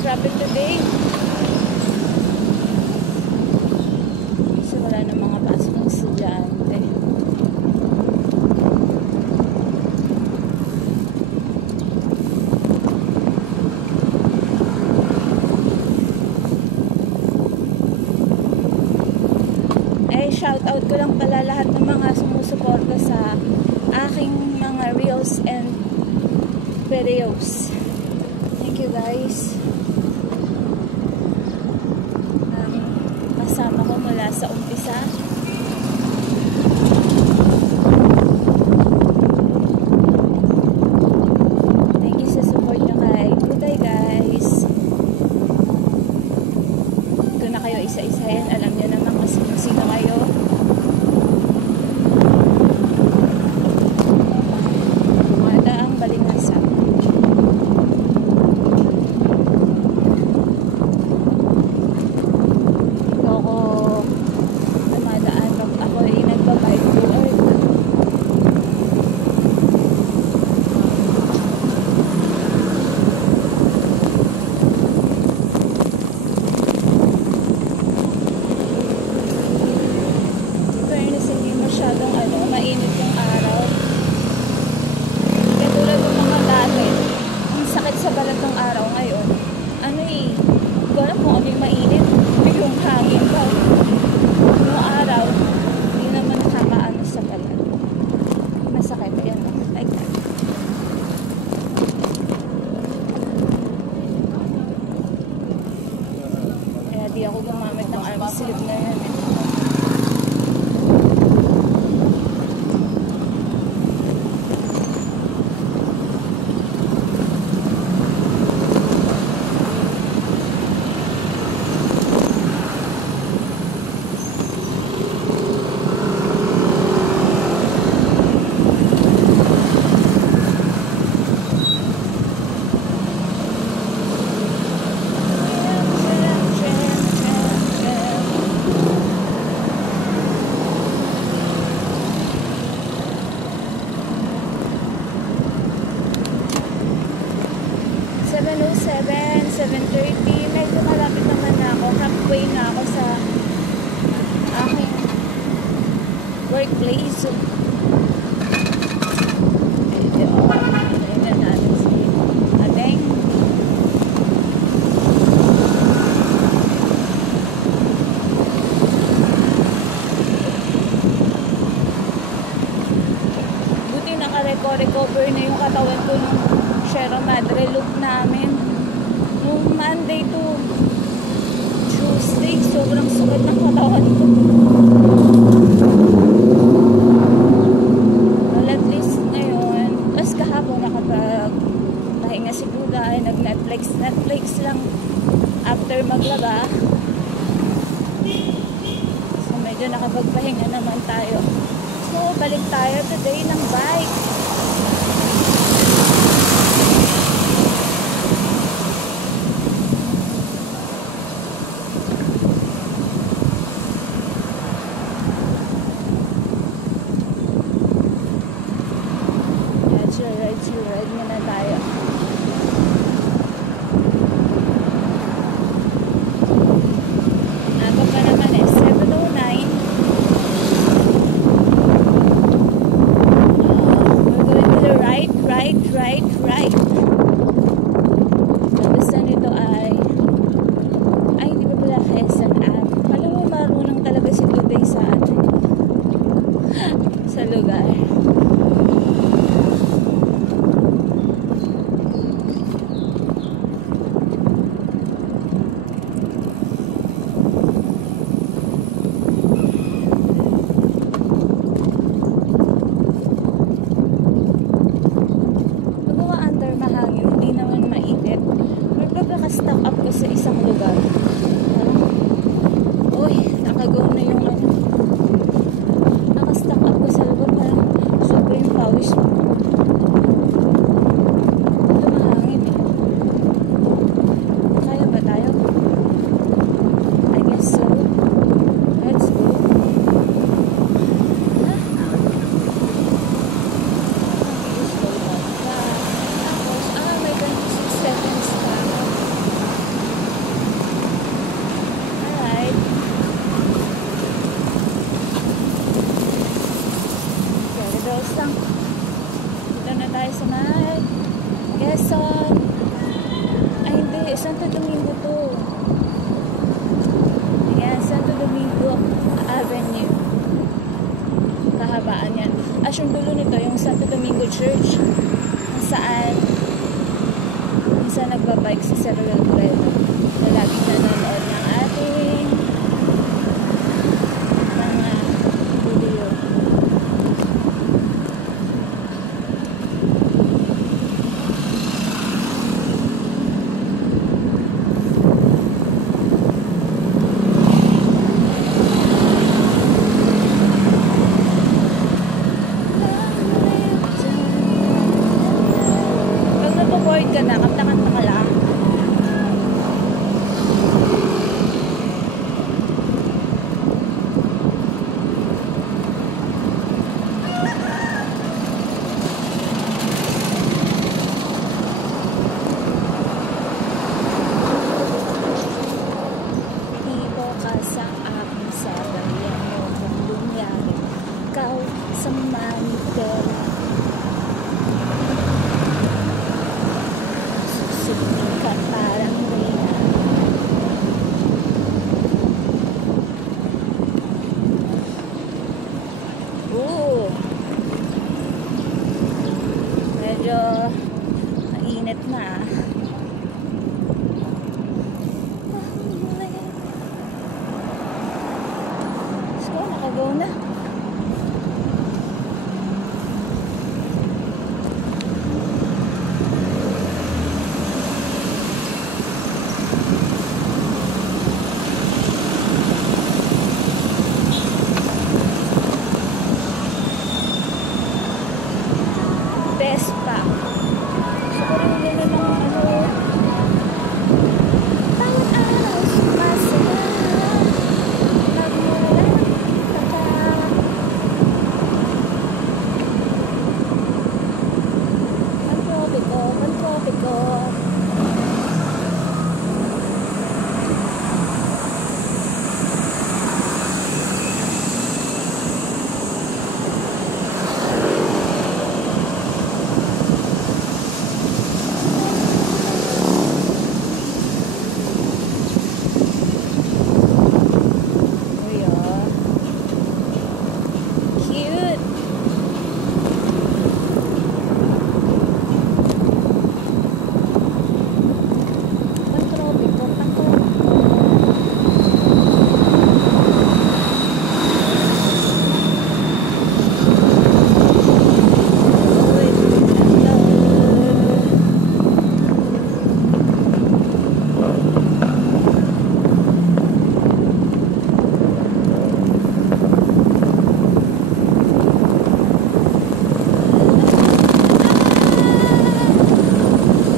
traffic today. Kasi wala na mga pasok ng estudyante. Shoutout ko lang pala lahat ng mga sumusuporta sa aking mga reels and videos. Thank you guys. Kasama ko mula sa umpisa. Thank you sa support nyo kay Buday guys. Kung na kayo isa-isahin, alam nyo naman kung sino kayo. Mainit yung araw. Kaya tulad ng mga dati, ang sakit sa balat ng araw ngayon. Hindi ko alam kung ano yung mainit. Yung hangin ba? Yung araw, hindi naman nakakaano sa balat. Masakit. Ayan lang. Like that. Kaya di ako gumamit ng arm sleeve na yan. 7:30, medyo malapit naman na ako. Halfway na ako sa aking workplace. Medyo, ayun na natin si Ateng. Buti naka-recover na yung katawan ko ng Sierra Madre loop namin. Nung Monday to Tuesday, sobrang sukat ng katawan ko. Well, at least ngayon, tapos kahapon nakapag-pahinga si Buday, nag-Netflix lang after maglaba. So medyo nakapagpahinga naman tayo. So balik tayo today ng bike. Ride muna tayo. Ako pa naman 7:09. We're going to the right. Tapos na nito ay hindi pa pala Quezon Ave. Alam mo, marunong talaga si Buday sa atin. Sa lugar. Mahal Quezon. Ay hindi, Santo Domingo to. Ayan, Santo Domingo Avenue. Kahabaan yan. As yung dulo nito, yung Santo Domingo Church. Saan nagbabike si Sir Wilfredo na laging nanonood ng ating mga video. Pag nag-board ka na, kanta-kanta ka lang. Dito ka sa aking sabayan mo kung lunyari. Ikaw sa Manitela. Susunod ka parang reyna. Medyo mainit na. Let's go, nakagaw na. Vespa. Gusto ko rin nila ng ano. Bawat araw sumasaya. Nagmula taka. Pantropiko. Uy, oh. Cute. Pantropiko. Uy, hello.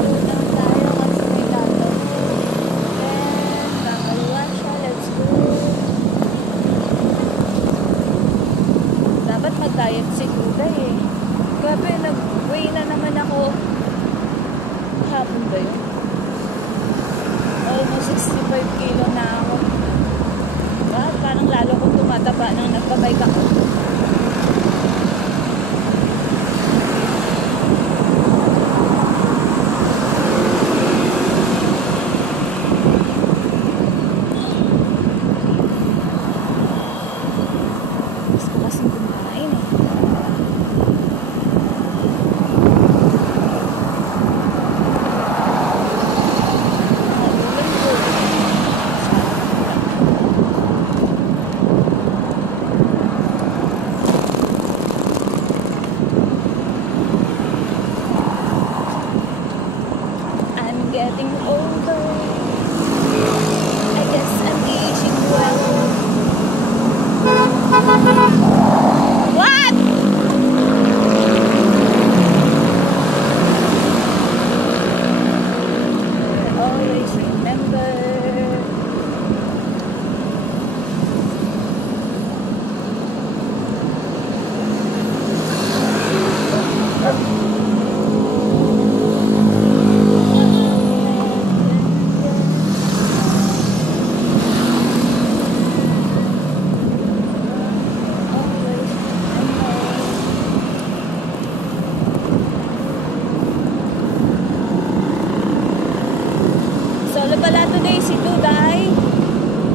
Lutang tayo kasi may lato. Then, kakaliwa siya. Let's go. Dapat mag-diet si Kuda eh. Grabe, nag-weigh na naman ako. Hapon ba yun? Almost 65 kilo na ako. Parang lalo kong tumataba nang nagpabike ako. Gusto ko kasing kumain eh. today si Duday.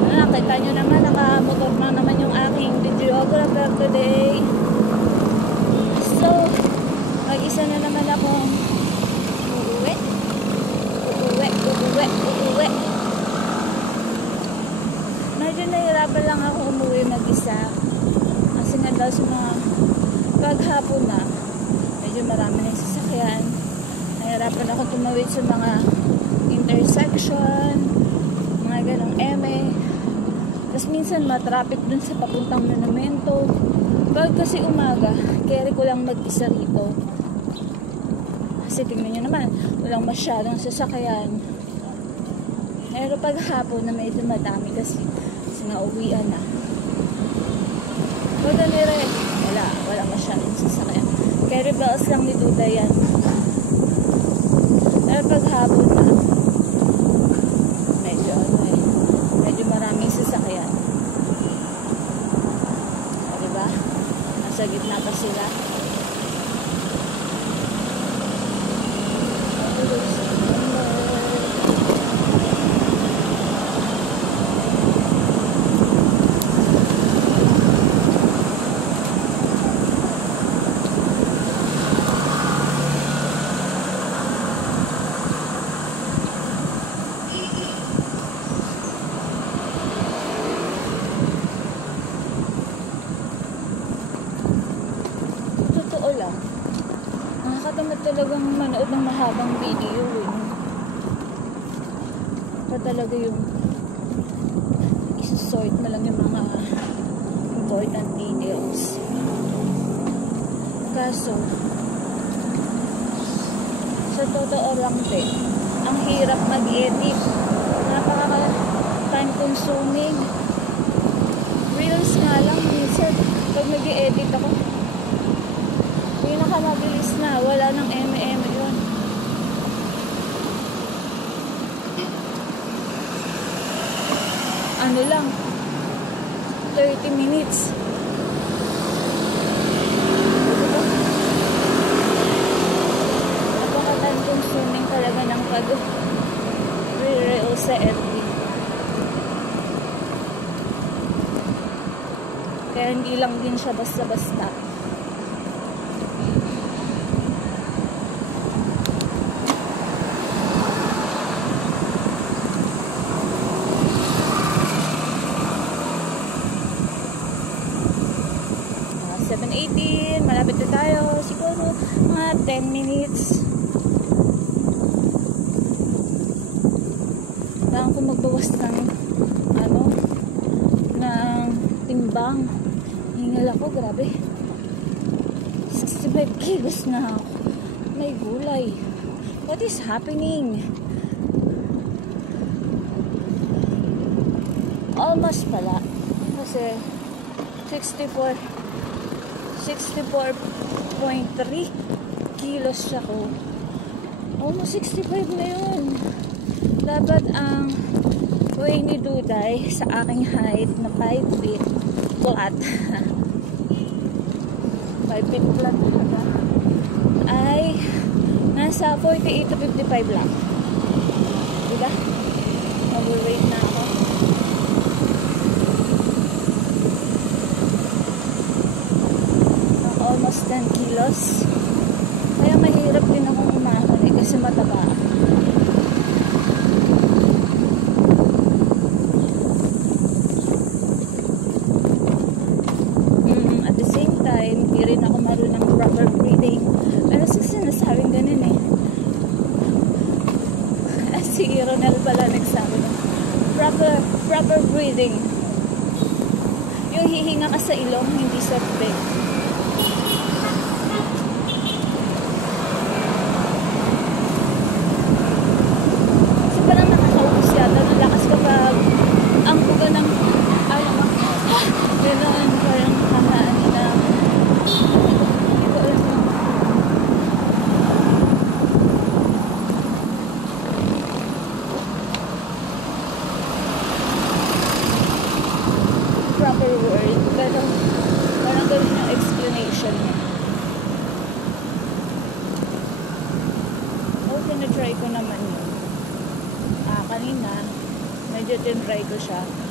Nakita nyo naman, nakamotor na naman yung aking videographer today. So, mag-isa na naman akong uuwi. Medyo nahirapan lang ako umuwi mag-isa. Kasi nga daw sa mga paghapon na, medyo marami na yung sasakyan. Nahirapan ako tumawid sa mga intersection, mga ganong eme. Tapos minsan matraffic dun sa papuntang monumento. Pag kasi umaga, carry ko lang mag-isa rito. Kasi tingnan nyo naman, walang masyadong sasakyan. Pero pag hapon na medyo madami kasi nga uwian na. Pag ganire, wala masyadong sasakyan. Carry bells lang ni Duda yan. Pero pag hapon na, medyo maraming sasakyan. O, diba? Nasa gitna pa sila. Nakakatamad talagang manood ng mahabang video Ito talaga yung isusort mo lang yung mga important details. Kaso sa totoo lang din, ang hirap mag-edit. Napaka time consuming. Reels nga lang minsan pag nag-edit ako, pinakamabilis na, wala nang eme-eme yun. Ano lang, 30 minutes. Napaka-time consuming talaga ng pag-re-reel sa FB. Kaya hindi lang din siya basta-basta. Malapit na tayo. Siguro mga 10 minutes. Kailangan ko magbawas ng ng timbang. Hingal ako, grabe. 65 kilos na ako. May gulay. What is happening? Almost pala. Kasi 64.3 kilos siya ko. Almost 65 na yun. Dapat ang weight ni Duday sa aking height na 5 feet flat 5 feet flat talaga ay nasa 48 to 55 lang. Diba? Overweight na ako. Almost 10 kilos. Kaya mahirap din akong umahon kasi mataba. At the same time, hindi rin ako marunong ng proper breathing. Pero sinasabing ganun Si Ronel pala nagsabi ng proper breathing. Yung hihinga ka sa ilong, hindi sa bibig. Proper word, pero parang ganun yung explanation niya. Tinatry ko naman yun. Kanina medyo tinry ko siya.